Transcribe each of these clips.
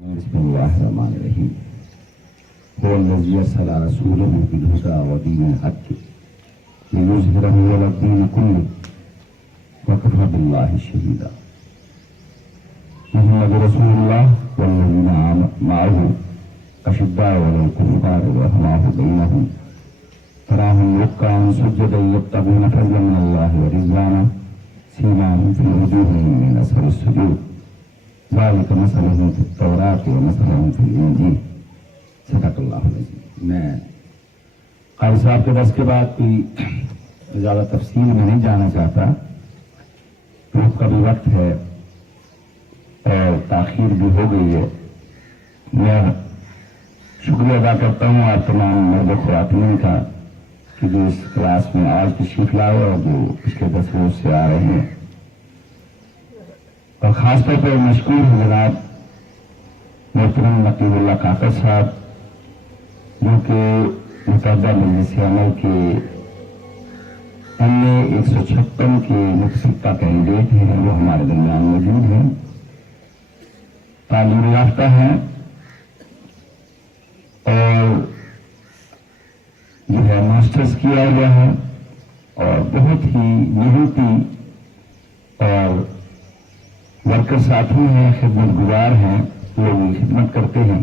بسم الله الرحمن الرحيم. هو الذي أرسل رسوله بالهدى ودين الحق ليظهره على الدين كله وكفى بالله شهيدا. محمد رسول الله والذين معه أشداء على الكفار رحماء بينهم تراهم ركعا سجدا يبتغون فضلا من الله ورضوانا سيماهم في وجوههم من أثر السجود ذلك مثلهم في التوراة ومثلهم في الإنجيل. صدق اللہ العظیم. میں قاری صاحب کے درس کے بعد کوئی زیادہ تفصیل میں نہیں جانا چاہتا، روح کا بھی وقت ہے اور تاخیر بھی ہو گئی ہے. میں شکریہ ادا کرتا ہوں آپ تمام مرد و خواتین کا کہ جو اس کلاس میں آج تشریف لائے اور جو پچھلے 10 روز سے آ رہے ہیں، اور خاص طور پر مشکور جناب محترم نقیب اللہ کاکڑ صاحب جو کہ متحدہ مجلس عمل کے ایم اے 156 کے متفقہ کینڈیڈیٹ ہیں، وہ ہمارے درمیان موجود ہیں، تعلیم یافتہ ہیں اور جو ہے ماسٹرز کیا ہوا ہے اور بہت ہی محنتی اور ورکر ساتھی ہیں، خدمت گزار ہیں، لوگوں کی خدمت کرتے ہیں.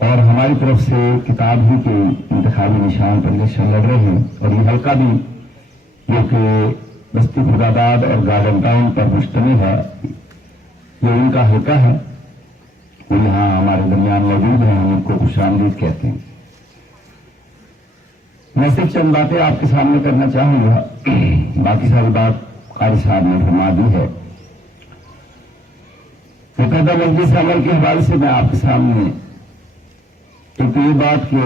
اور ہماری طرف سے کتاب ہی کے انتخابی نشان پر الیکشن لڑ رہے ہیں. اور یہ حلقہ بھی جو کہ بستی خداداد اور گارڈن ٹاؤن پر مشتمل ہے، یہ ان کا حلقہ ہے. وہ یہاں ہمارے درمیان موجود ہیں، ہم ان کو خوش آمدید کہتے ہیں. میں صرف چند باتیں آپ کے سامنے کرنا چاہوں گا، باقی ساری بات قاری صاحب نے فرما دی ہے. متحدہ مجلس عمل کے حوالے سے میں آپ کے سامنے ایک تو یہ بات کہ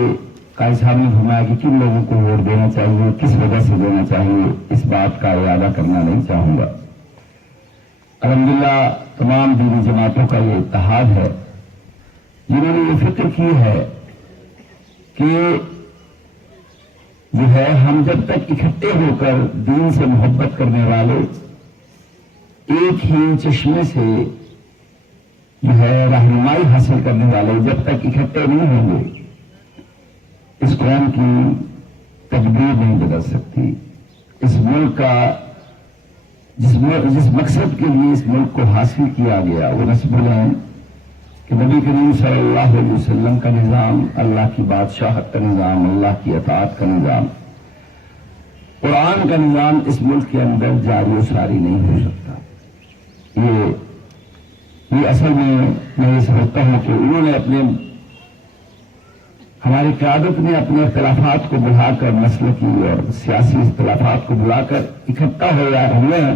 قاری صاحب نے فرمایا کہ کن لوگوں کو ووٹ دینا چاہیے، کس وجہ سے دینا چاہیے، اس بات کا اعادہ کرنا نہیں چاہوں گا. الحمدللہ تمام دینی جماعتوں کا یہ اتحاد ہے جنہوں نے یہ فکر کی ہے کہ جو ہے ہم جب تک اکٹھے ہو کر دین سے محبت کرنے والے ایک ہی چشمے سے جو ہے رہنمائی حاصل کرنے والے جب تک اکٹھے نہیں ہوں گے، اس قوم کی تدبیر نہیں بدل سکتی. اس ملک کا جس مقصد کے لیے اس ملک کو حاصل کیا گیا وہ نسب ہیں کہ نبی کریم صلی اللہ علیہ وسلم کا نظام، اللہ کی بادشاہت کا نظام، اللہ کی اطاعت کا نظام، قرآن کا نظام اس ملک کے اندر جاری و ساری نہیں ہو سکتا. یہ اصل میں یہ سمجھتا ہوں کہ انہوں نے ہماری قیادت نے اپنے اختلافات کو بلا کر، مسلکی اور سیاسی اختلافات کو بلا کر اکٹھا ہوئے ہیں.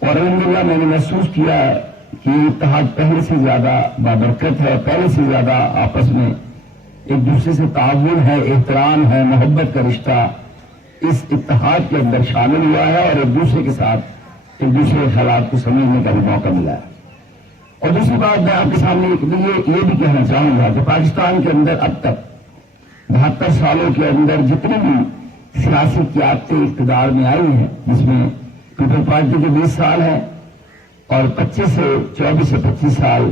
اور الحمدللہ میں نے محسوس کیا کہ یہ اتحاد پہلے سے زیادہ بابرکت ہے، پہلے سے زیادہ آپس میں ایک دوسرے سے تعاون ہے، احترام ہے، محبت کا رشتہ اس اتحاد کے اندر شامل ہوا ہے اور ایک دوسرے کے ساتھ ایک دوسرے کے حالات کو سمجھنے کا بھی موقع ملا ہے. اور دوسری بات میں آپ کے سامنے یہ بھی کہنا چاہوں گا کہ پاکستان کے اندر اب تک 72 سالوں کے اندر جتنی بھی سیاسی قیادتیں اقتدار میں آئی ہیں، جس میں پیپل پارٹی کے 20 سال ہیں اور 24 سے 25 سال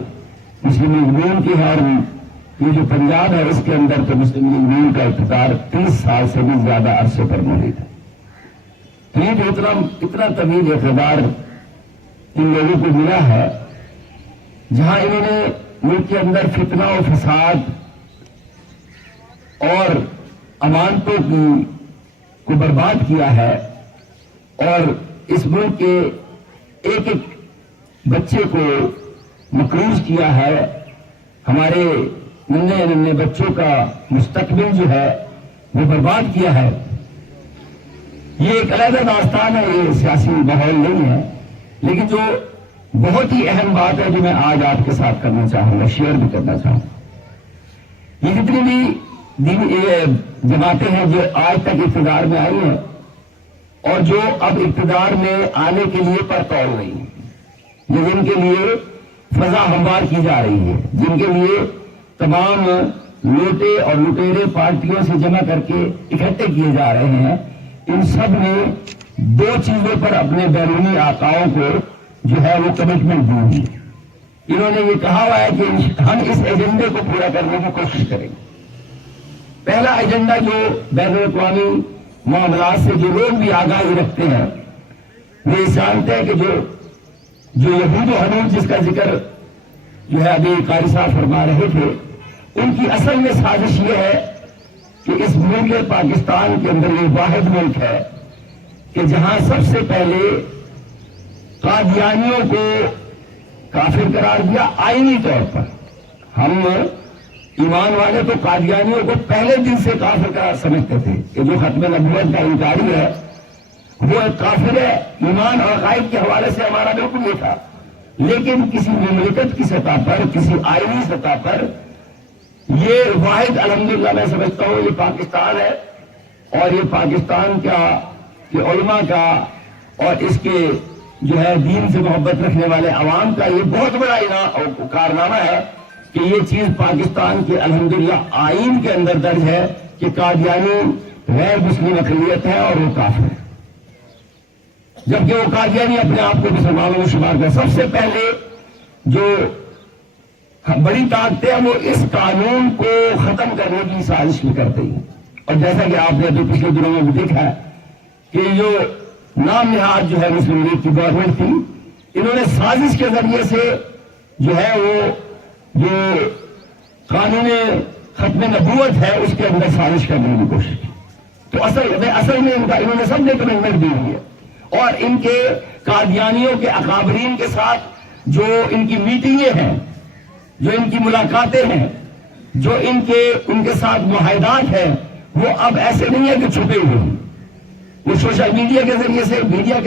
مسلم لیگ نون کے ہیں، اور یہ جو پنجاب ہے اس کے اندر تو مسلم لیگ نون کا اقتدار 30 سال سے بھی زیادہ عرصے پر موجود ہے. تو یہ جو اتنا طویل اقتدار ان لوگوں کو ملا ہے، جہاں انہوں نے ملک کے اندر فتنہ و فساد اور امانتوں کو برباد کیا ہے اور اس ملک کے ایک ایک بچے کو مقروض کیا ہے، ہمارے ننھے بچوں کا مستقبل جو ہے وہ برباد کیا ہے. یہ ایک علیحدہ داستان ہے، یہ سیاسی ماحول نہیں ہے. لیکن جو بہت ہی اہم بات ہے جو میں آج آپ کے ساتھ کرنا چاہوں گا، شیئر بھی کرنا چاہوں گا، یہ جتنی بھی جماعتیں ہیں جو آج تک اقتدار میں آئی ہیں اور جو اب اقتدار میں آنے کے لیے پرتول رہی ہیں، جن کے لیے فضا ہموار کی جا رہی ہے، جن کے لیے تمام لوٹے اور لٹیرے پارٹیوں سے جمع کر کے اکٹھے کیے جا رہے ہیں، ان سب نے 2 چیزوں پر اپنے بیرونی آقاؤں کو جو ہے وہ کمٹمنٹ دی ہے. انہوں نے یہ کہا ہوا ہے کہ ہم اس ایجنڈے کو پورا کرنے کی کوشش کریں گے۔ پہلا ایجنڈا جو بین الاقوامی معاملات سے جو لوگ بھی آگاہی رکھتے ہیں وہ یہ جانتے ہیں کہ جو یہود و حنود جس کا ذکر جو ہے ابھی قاری صاحب فرما رہے تھے، ان کی اصل میں سازش یہ ہے کہ اس ملک پاکستان کے اندر یہ واحد ملک ہے کہ جہاں سب سے پہلے قادیانیوں کو کافر قرار دیا آئینی طور پر۔ ہم ایمان والے تو قادیانیوں کو پہلے دن سے کافر قرار سمجھتے تھے کہ جو ختم نبوت کا انکاری ہے وہ ایک کافر ہے۔ ایمان اور عقائد کے حوالے سے ہمارا بالکل یہ تھا، لیکن کسی مملکت کی سطح پر، کسی آئینی سطح پر یہ واحد الحمدللہ میں سمجھتا ہوں یہ پاکستان ہے، اور یہ پاکستان کا کہ علماء کا اور اس کے جو ہے دین سے محبت رکھنے والے عوام کا یہ بہت بڑا کارنامہ ہے کہ یہ چیز پاکستان کے الحمدللہ آئین کے اندر درج ہے کہ قادیانی غیر مسلم اقلیت ہے اور وہ کافر ہے، جبکہ وہ قادیانی اپنے آپ کو مسلمانوں میں شمار کر۔ سب سے پہلے جو بڑی طاقتیں ہیں وہ اس قانون کو ختم کرنے کی سازش بھی کرتے ہیں، اور جیسا کہ آپ نے ابھی پچھلے دنوں میں بھی دیکھا ہے کہ جو نام نہاد جو ہے مسلم لیگ کی گورنمنٹ تھی، انہوں نے سازش کے ذریعے سے جو ہے وہ جو قانون ختم نبوت ہے اس کے اندر سازش کرنے کی کوشش کی۔ تو اصل میں انہوں نے سب نے کمٹمنٹ دی ہوئی ہے، اور ان کے قادیانیوں کے اکابرین کے ساتھ جو ان کی میٹنگیں ہیں، جو ان کی ملاقاتیں ہیں، جو ان کے ساتھ معاہدات ہیں، وہ اب ایسے نہیں ہے کہ چھپے ہوئے ہیں، وہ سوشل میڈیا کے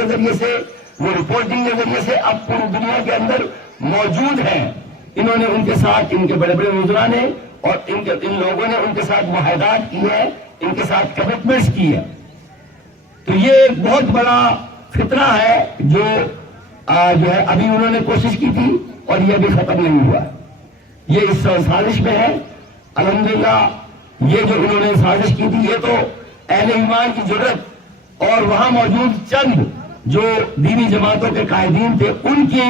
ذریعے سے وہ رپورٹنگ کے ذریعے سے اب پوری دنیا کے اندر موجود ہیں۔ انہوں نے ان کے ساتھ، ان کے بڑے بڑے وزراء نے اور ان لوگوں نے ان کے ساتھ معاہدات کی ہے، ان کے ساتھ کمٹمنٹس کی ہے۔ تو یہ ایک بہت بڑا فتنہ ہے جو ہے ابھی انہوں نے کوشش کی تھی اور یہ ابھی ختم نہیں ہوا، یہ اس سازش میں ہے۔ الحمدللہ یہ جو انہوں نے سازش کی تھی، یہ تو اہل ایمان کی جرت اور وہاں موجود چند جو دینی جماعتوں کے قائدین تھے ان کی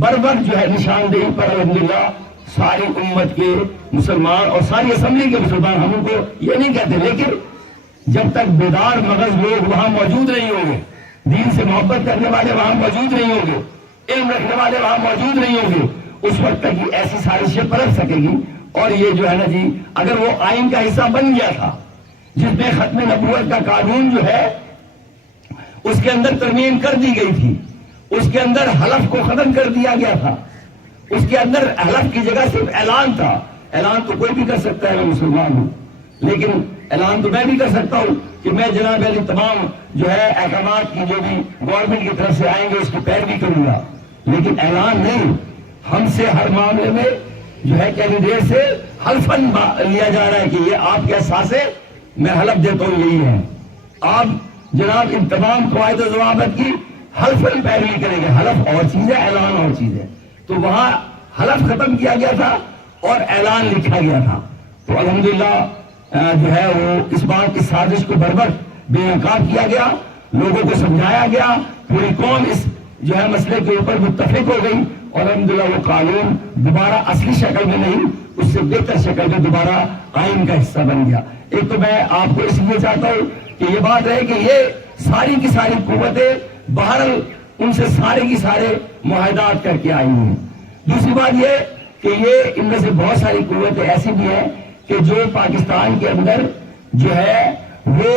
بروقت جو ہے نشاندہی پر الحمدللہ ساری امت کے مسلمان اور ساری اسمبلی کے مسلمان، ہم ان کو یہ نہیں کہتے، لیکن جب تک بیدار مغز لوگ وہاں موجود نہیں ہوں گے، دین سے محبت کرنے والے وہاں موجود نہیں ہوں گے، علم رکھنے والے وہاں موجود نہیں ہوں گے، اس وقت تک یہ ایسی سازشیں پلٹ سکے گی۔ اور یہ جو ہے نا جی، اگر وہ آئین کا حصہ بن گیا تھا جس میں ختم نبوت کا قانون جو ہے اس کے اندر ترمیم کر دی گئی تھی، اس کے اندر حلف کو ختم کر دیا گیا تھا، اس کے اندر حلف کی جگہ صرف اعلان تھا۔ اعلان تو کوئی بھی کر سکتا ہے، میں مسلمان ہوں، لیکن اعلان تو میں بھی کر سکتا ہوں کہ میں جناب علی تمام جو ہے احکامات کی جو بھی گورنمنٹ کی طرف سے آئیں گے اس کی پیروی کروں گا، لیکن اعلان نہیں۔ ہم سے ہر معاملے میں جو ہے کینڈیڈیٹ سے حلفاً لیا جا رہا ہے کہ یہ آپ کے احساس ہے، میں حلف دیتا ہوں یہی ہے۔ آپ جناب ان تمام قواعد و ضوابط کی حلفاً پیروی کریں گے۔ حلف اور چیز ہے، اعلان اور چیز ہے۔ تو وہاں حلف ختم کیا گیا تھا اور اعلان لکھا گیا تھا۔ تو الحمدللہ جو ہے وہ اس بات کی سازش کو بروقت بے نقاب کیا گیا، لوگوں کو سمجھایا گیا، پوری قوم اس جو ہے مسئلے کے اوپر متفق ہو گئی، اور الحمدللہ وہ قانون دوبارہ اصلی شکل میں نہیں، اس سے بہتر شکل میں دوبارہ آئین کا حصہ بن گیا۔ ایک تو میں آپ کو اس لیے چاہتا ہوں کہ یہ بات ہے کہ یہ ساری کی ساری قوتیں بہرحال ان سے سارے کی سارے معاہدات کر کے آئی ہیں۔ دوسری بات یہ کہ یہ ان میں سے بہت ساری قوتیں ایسی بھی ہیں کہ جو پاکستان کے اندر جو ہے وہ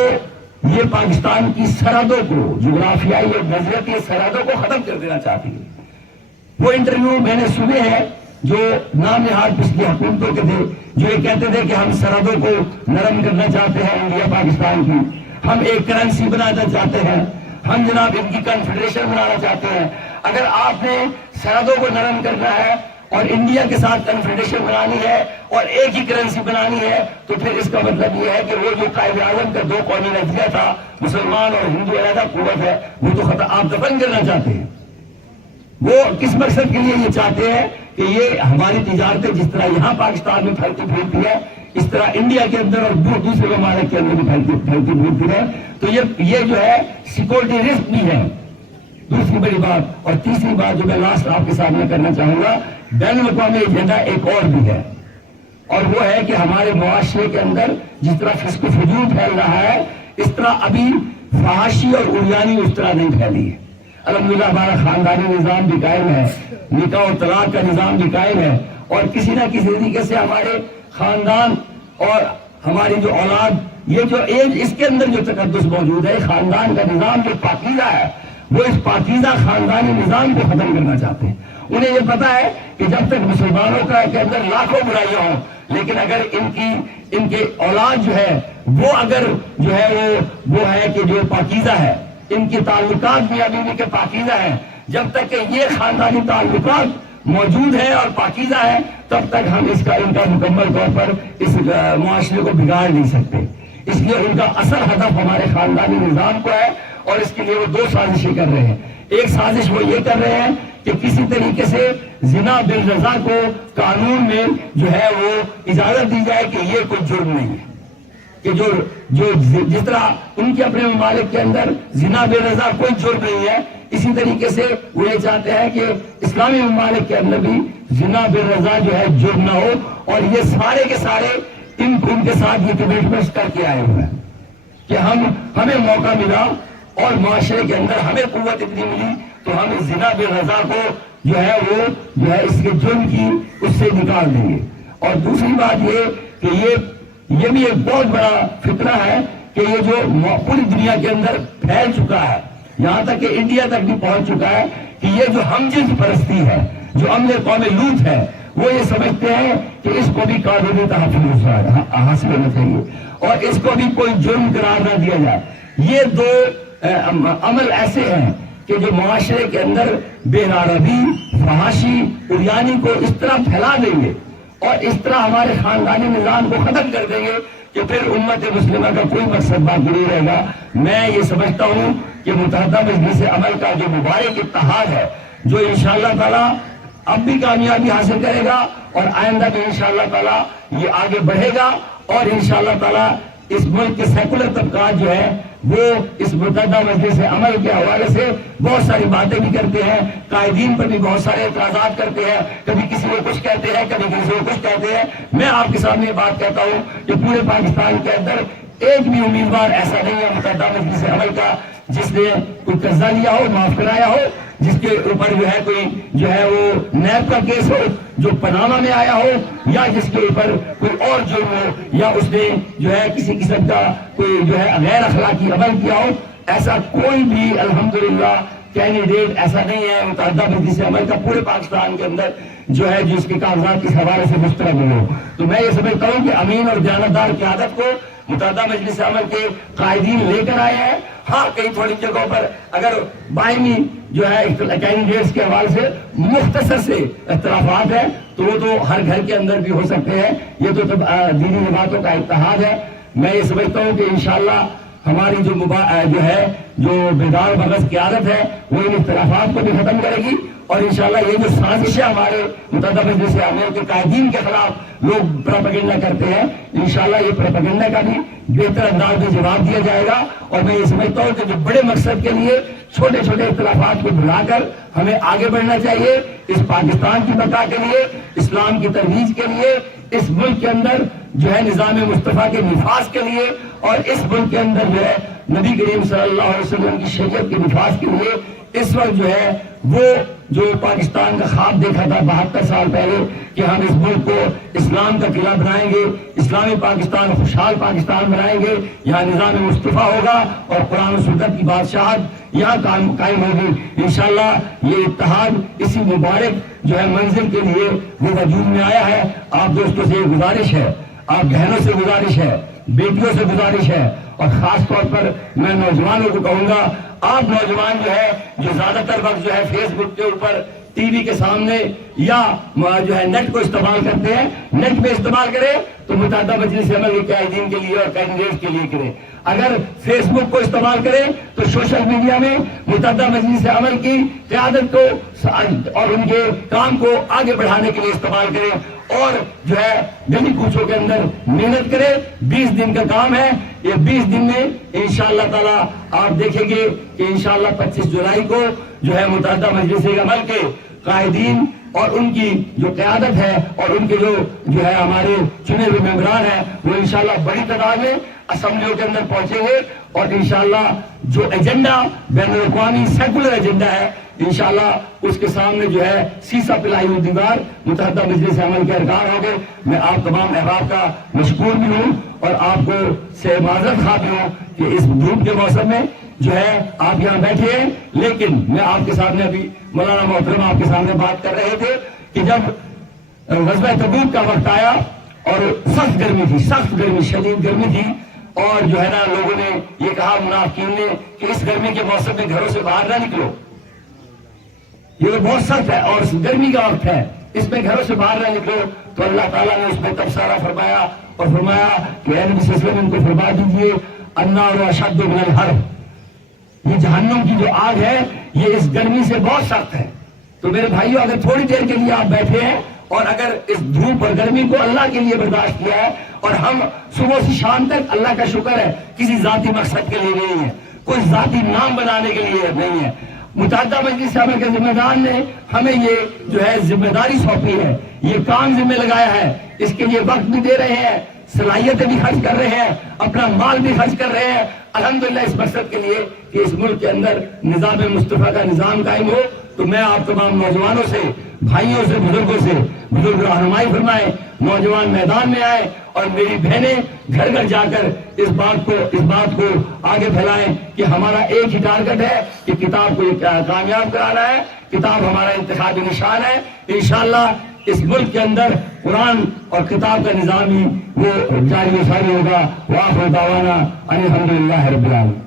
یہ پاکستان کی سرحدوں کو، جغرافیائی اور نظریاتی سرحدوں کو ختم کر دینا چاہتی ہے۔ وہ انٹرویو میں نے سنے ہیں جو نام نہاد پچھلی حکومتوں کے تھے، جو یہ کہتے تھے کہ ہم سرحدوں کو نرم کرنا چاہتے ہیں، انڈیا پاکستان کی، ہم ایک کرنسی بنانا چاہتے ہیں، ہم جناب ان کی کنفیڈریشن بنانا چاہتے ہیں۔ اگر آپ نے سرحدوں کو نرم کرنا ہے اور انڈیا کے ساتھ کنفیڈریشن بنانی ہے اور ایک ہی کرنسی بنانی ہے، تو پھر اس کا مطلب یہ ہے کہ وہ جو قائد اعظم کا دو قومی نظریہ تھا، مسلمان اور ہندو علیحدہ قوت ہے، وہ تو آپ دفن کرنا چاہتے ہیں۔ وہ کس مقصد کے لیے یہ چاہتے ہیں کہ یہ ہماری تجارتیں جس طرح یہاں پاکستان میں پھیلتی پھولتی ہے، اس طرح انڈیا کے اندر اور دوسرے ممالک کے اندر بھی پھیلتی پھولتی ہے۔ تو یہ جو ہے سیکورٹی رسک بھی ہے۔ دوسری بڑی بات اور تیسری بات جو میں لاسٹ آپ کے سامنے کرنا چاہوں گا، بین الاقوامی ایجنڈا ایک اور بھی ہے، اور وہ ہے کہ ہمارے معاشرے کے اندر جس طرح فسق و فجور پھیل رہا ہے، اس طرح ابھی فحاشی اور عریانی اس طرح نہیں پھیلی ہے۔ الحمدللہ ہمارا خاندانی نظام بھی قائم ہے، نکاح و طلاق کا نظام بھی قائم ہے، اور کسی نہ کسی طریقے سے ہمارے خاندان اور ہماری جو اولاد، یہ جو ایج، اس کے اندر جو تقدس موجود ہے، خاندان کا نظام جو پاکیزہ ہے، وہ اس پاکیزہ خاندانی نظام کو ختم کرنا چاہتے ہیں۔ انہیں یہ پتا ہے کہ جب تک مسلمانوں کا کے اندر لاکھوں برائیاں ہوں، لیکن اگر ان کے اولاد جو ہے وہ اگر جو ہے وہ ہے کہ جو پاکیزہ ہے، ان کی تعلقات میاں بیوی کے پاکیزہ ہیں، جب تک کہ یہ خاندانی تعلقات موجود ہیں اور پاکیزہ ہیں، تب تک ہم ان کا مکمل طور پر اس معاشرے کو بگاڑ نہیں سکتے۔ اس لیے ان کا اصل ہدف ہمارے خاندانی نظام کو ہے، اور اس کے لیے وہ دو سازشیں کر رہے ہیں۔ ایک سازش وہ یہ کر رہے ہیں کہ کسی طریقے سے زنا بالرضا کو قانون میں جو ہے وہ اجازت دی جائے کہ یہ کوئی جرم نہیں ہے، کہ جو جس طرح ان کے اپنے ممالک کے اندر زنا بالرضا کوئی جرم نہیں ہے، اسی طریقے سے وہ یہ چاہتے ہیں کہ اسلامی ممالک کے اندر بھی زنا بالرضا جو ہے جرم نہ ہو، اور یہ سارے کے سارے ان کے ساتھ یہ کمٹمنٹس کر کے آئے ہوئے ہیں کہ ہمیں موقع ملا اور معاشرے کے اندر ہمیں قوت اتنی ملی تو ہم اس زنا بالرضا کو جو ہے وہ جو ہے اس کے جرم کی اس سے نکال دیں گے۔ اور دوسری بات یہ کہ یہ بھی ایک بہت بڑا فتنہ ہے کہ یہ جو پوری دنیا کے اندر پھیل چکا ہے، یہاں تک کہ انڈیا تک بھی پہنچ چکا ہے، کہ یہ جو ہم جنس پرستی ہے، جو عمل قوم لوط ہے، وہ یہ سمجھتے ہیں کہ اس کو بھی قانونی تحفظ حاصل ہونا چاہیے اور اس کو بھی کوئی جرم قرار نہ دیا جائے۔ یہ دو عمل ایسے ہیں کہ جو معاشرے کے اندر بے ناربی، فحاشی، عریانی کو اس طرح پھیلا دیں گے اور اس طرح ہمارے خاندانی نظام کو ختم کر دیں گے کہ پھر امت مسلمہ کا کوئی مقصد باقی نہیں رہے گا۔ میں یہ سمجھتا ہوں کہ متحدہ مجلس عمل کا جو مبارک اتحاد ہے، جو انشاءاللہ تعالی اب بھی کامیابی حاصل کرے گا اور آئندہ بھی انشاءاللہ تعالی یہ آگے بڑھے گا، اور انشاءاللہ تعالی اس ملک کے سیکولر طبقات جو ہے وہ اس متحدہ مجلس عمل کے حوالے سے بہت ساری باتیں بھی کرتے ہیں، قائدین پر بھی بہت سارے اعتراضات کرتے ہیں، کبھی کسی کو کچھ کہتے ہیں، کبھی کسی کو کچھ کہتے ہیں۔ میں آپ کے سامنے یہ بات کہتا ہوں کہ پورے پاکستان کے اندر ایک بھی امیدوار ایسا نہیں ہے متحدہ مجلس عمل کا جس نے کوئی قرضہ لیا ہو، معاف کرایا ہو، جس کے اوپر جو ہے کوئی جو ہے وہ نیب کا کیس ہو، جو پاناما میں آیا ہو، یا جس کے اوپر کوئی اور جرم ہو، یا اس نے جو ہے کسی قسم کا کوئی جو ہے غیر اخلاقی عمل کیا ہو۔ ایسا کوئی بھی الحمدللہ کینڈیڈیٹ ایسا نہیں ہے متحدہ مجلس عمل کا پورے پاکستان کے اندر جو ہے جس کے کاغذات اس حوالے سے مسترد ہو۔ تو میں یہ سمجھتا ہوں کہ امین اور دیانتدار قیادت کو متحدہ مجلس عمل کے قائدین لے کر آئے ہیں۔ ہاں کئی تھوڑی جگہوں پر اگر باہمی جو ہے کینڈیڈیٹس کے حوالے سے مختصر سے اختلافات ہیں تو وہ تو ہر گھر کے اندر بھی ہو سکتے ہیں، یہ تو دینی جماعتوں کا اتحاد ہے۔ میں یہ سمجھتا ہوں کہ انشاءاللہ ہماری جو ہے جو بیدار مغز قیادت ہے وہ ان اختلافات کو بھی ختم کرے گی، اور انشاءاللہ یہ جو سازشیں ہمارے متحدہ مجلس عمل کے قائدین کے خلاف لوگ پروپیگنڈا کرتے ہیں، انشاءاللہ یہ پروپیگنڈا کا بھی بہتر انداز میں جواب دیا جائے گا۔ اور میں یہ سمجھتا ہوں کہ جو بڑے مقصد کے لیے چھوٹے چھوٹے اختلافات کو بھلا کر ہمیں آگے بڑھنا چاہیے، اس پاکستان کی بقا کے لیے، اسلام کی ترویج کے لیے، اس ملک کے اندر جو ہے نظام مصطفیٰ کے نفاذ کے لیے، اور اس ملک کے اندر جو ہے نبی کریم صلی اللہ علیہ وسلم کی شریعت کے نفاذ کے لیے۔ اس وقت جو ہے وہ جو پاکستان کا خواب دیکھا تھا 72 سال پہلے کہ ہم اس ملک کو اسلام کا قلعہ بنائیں گے، اسلامی پاکستان، خوشحال پاکستان بنائیں گے، یہاں نظام مصطفیٰ ہوگا اور قرآن و سنت کی بادشاہت یہاں قائم ہوگی۔ انشاءاللہ یہ اتحاد اسی مبارک جو ہے منزل کے لیے وہ وجود میں آیا ہے۔ آپ دوستوں سے یہ گزارش ہے، آپ بہنوں سے گزارش ہے، بیٹیوں سے گزارش ہے، اور خاص طور پر میں نوجوانوں کو کہوں گا، آپ نوجوان جو ہے جو زیادہ تر وقت جو ہے فیس بک کے اوپر، ٹی وی کے سامنے یا جو ہے نیٹ کو استعمال کرتے ہیں، نیٹ پہ استعمال کریں تو متحدہ مجلس عمل کے قائدین کے لیے اور کینڈیڈیٹس کے لیے کریں۔ اگر فیس بک کو استعمال کریں تو سوشل میڈیا میں متحدہ مجلس عمل کی قیادت کو اور ان کے کام کو آگے بڑھانے کے لیے استعمال کریں، اور جو ہے گلی کوچوں کے اندر محنت کریں۔ 20 دن کا کام ہے، یہ 20 دن میں انشاءاللہ تعالی آپ دیکھیں گے کہ انشاءاللہ 25 جولائی کو جو ہے متحدہ مجلس عمل کے قائدین اور ان کی جو قیادت ہے اور ان کے جو ہے ہمارے چنے ہوئے ممبران ہیں وہ انشاءاللہ بڑی تعداد میں اسمبلیوں کے اندر پہنچیں گے، اور انشاءاللہ جو ایجنڈا بین الاقوامی سیکولر ایجنڈا ہے انشاءاللہ اس کے سامنے جو ہے سیسا پلائی ہوئی دیوار متحدہ مجلس عمل کے ارکان ہوں گے۔ میں آپ تمام احباب کا مشکور بھی ہوں اور آپ کو سے معذرت خواہ بھی ہوں کہ اس دھوپ کے موسم میں جو ہے آپ یہاں بیٹھے ہیں، لیکن میں آپ کے سامنے ابھی مولانا محترم آپ کے سامنے بات کر رہے تھے کہ جب غزوہ تبوک کا وقت آیا اور سخت گرمی تھی، سخت گرمی، شدید گرمی تھی، اور جو ہے نا لوگوں نے یہ کہا منافقین نے کہ اس گرمی کے موسم میں گھروں سے باہر نہ نکلو، یہ تو بہت سخت ہے اور گرمی کا وقت ہے، اس میں گھروں سے باہر نہ نکلو۔ تو اللہ تعالیٰ نے اس میں تبصرہ فرمایا اور فرمایا کہ اے نبی صلی اللہ علیہ وسلم ان کو فرما دیجیے النار اشد من الحرب، یہ جہنم کی جو آگ ہے یہ اس گرمی سے بہت سخت ہے۔ تو میرے بھائیوں اگر تھوڑی دیر کے لیے آپ بیٹھے ہیں اور اگر اس دھوپ اور گرمی کو اللہ کے لیے برداشت کیا ہے، اور ہم صبح سے شام تک اللہ کا شکر ہے کسی ذاتی مقصد کے لیے نہیں ہے، کوئی ذاتی نام بنانے کے لیے نہیں ہے، متحدہ مجلس عمل کے ذمہ دار نے ہمیں یہ جو ہے ذمہ داری سونپی ہے، یہ کام ذمہ لگایا ہے، اس کے لیے وقت بھی دے رہے ہیں، صلاحیتیں بھی خرچ کر رہے ہیں، اپنا مال بھی خرچ کر رہے ہیں الحمدللہ اس مقصد کے لیے کہ اس ملک کے اندر نظام مصطفیٰ کا نظام قائم ہو۔ تو میں آپ تمام نوجوانوں سے، بھائیوں سے، بزرگوں سے، بزرگ رہنمائی فرمائیں، نوجوان میدان میں آئے اور میری بہنیں گھر گھر جا کر اس بات کو آگے پھیلائیں کہ ہمارا ایک ہی ٹارگٹ ہے کہ کتاب کو کامیاب کرانا ہے، کتاب ہمارا انتخابی نشان ہے۔ انشاءاللہ اس ملک کے اندر قرآن اور کتاب کا نظام ہی وہ جاری و ساری ہوگا۔ وآخر دعوانا ان الحمدللہ رب العالمین۔